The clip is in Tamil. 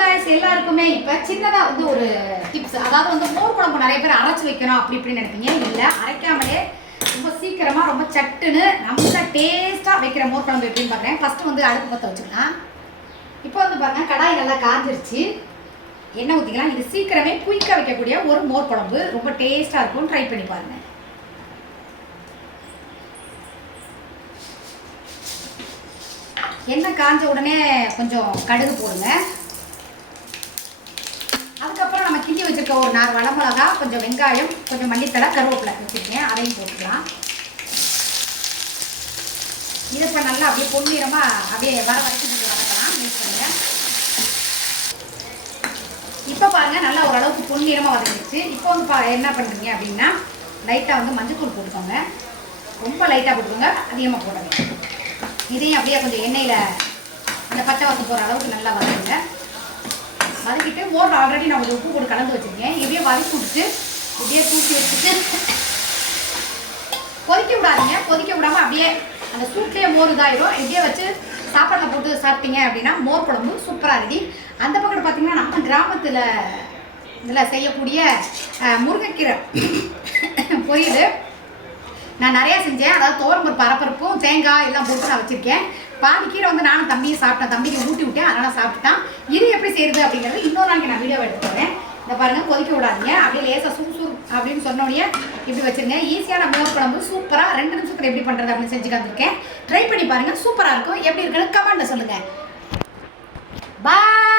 गाइस எல்லாருக்குமே இப்ப சின்னதா வந்து ஒரு டிப்ஸ் அதாவது வந்து மோர் குழம்பு நிறைய பேர் அரைச்சு வைக்கணும் அப்படி இப்படி நினைப்பீங்க இல்ல அரைக்காமலே ரொம்ப சீக்கிரமா ரொம்ப சட்டுன்னு நம்ம டேஸ்டா வைக்கிற மோர் குழம்பு எப்படின்னு பார்க்கறேன் ஃபர்ஸ்ட் வந்து அடுப்பு பத்த வச்சுக்கலாம் இப்போ வந்து பாருங்க கடாய் நல்லா காஞ்சிருச்சு எண்ணெய் ஊத்திக்கலாம் இது சீக்கிரமே குயிக்கா வைக்கக்கூடிய ஒரு மோர் குழம்பு ரொம்ப டேஸ்டா இருக்கும் ட்ரை பண்ணி பாருங்க எண்ணெய் காஞ்ச உடனே கொஞ்சம் கடுகு போடுங்க அதுக்கப்புறம் நம்ம கிண்டி வச்சிருக்க ஒரு 4 வரமிளகா கொஞ்சம் வெங்காயம் கொஞ்சம் மல்லித்தழை கருவேப்பிலை வச்சுருக்கேன் அதையும் போட்டுக்கலாம் இதை இப்போ நல்லா அப்படியே பொன்னிறமாக அப்படியே வர வரைக்கும் வதக்கலாம் மிக்ஸ் பண்ணுங்க இப்போ பாருங்கள் நல்லா ஓரளவுக்கு பொன்னிறமாக வதங்கிடுச்சு இப்போ வந்து என்ன பண்ணுறீங்க அப்படின்னா லைட்டாக வந்து மஞ்சள்தூள் போட்டுக்கோங்க ரொம்ப லைட்டாக போட்டுக்கோங்க அதிகமாக போடுங்க இதையும் அப்படியே கொஞ்சம் எண்ணெயில் அந்த பச்சை வாசம் போகிற அளவுக்கு நல்லா வதக்குங்க வதக்கிட்டு மோர் ஆல்ரெடி நான் கொஞ்சம் உப்பு போட்டு கலந்து வச்சுருக்கேன் இப்படியே வதக்கி விட்டுட்டு இப்படியே தூக்கி வச்சுட்டு கொதிக்க விடாமல் அப்படியே அந்த சூட்லேயே மோர் இதாயிரும் இப்படியே வச்சு சாப்பாட்டில் போட்டு சாப்பிட்டீங்க அப்படின்னா மோர் குழம்பு சூப்பராக ரெடி அந்த பக்கம் பார்த்தீங்கன்னா நம்ம கிராமத்தில் இதில் செய்யக்கூடிய முருங்கைக்கீரை பொரியல் நான் நிறையா செஞ்சேன் அதாவது துவரம்பருப்பு அரைப்பருப்பும் தேங்காய் எல்லாம் போட்டு நான் வச்சுருக்கேன் பாதி கீரை வந்து நானும் தம்பியும் சாப்பிட்டேன் தம்பிக்கு ஊட்டி விட்டேன் அதனால் சாப்பிட்டுட்டான் இது எப்படி செய்யுது அப்படிங்கிறது இன்னொரு நாளைக்கு நான் வீடியோ எடுத்து போகிறேன் இந்த பாருங்கள் கொதிக்க விடாதீங்க அப்படியே லேசாக சுறு அப்படின்னு சொன்னோடனே இப்படி வச்சுருங்க ஈஸியான மோர் குழம்பு சூப்பராக 2 நிமிஷத்தில் எப்படி பண்ணுறது அப்படின்னு செஞ்சு காமிச்சிருக்கேன் ட்ரை பண்ணி பாருங்கள் சூப்பராக இருக்கும் எப்படி இருக்குன்னு கமெண்ட்டில் சொல்லுங்கள் பாய்.